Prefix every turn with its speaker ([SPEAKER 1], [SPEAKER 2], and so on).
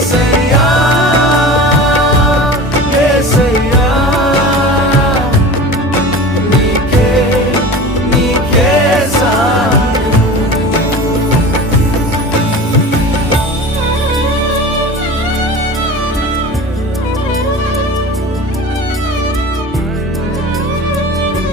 [SPEAKER 1] say.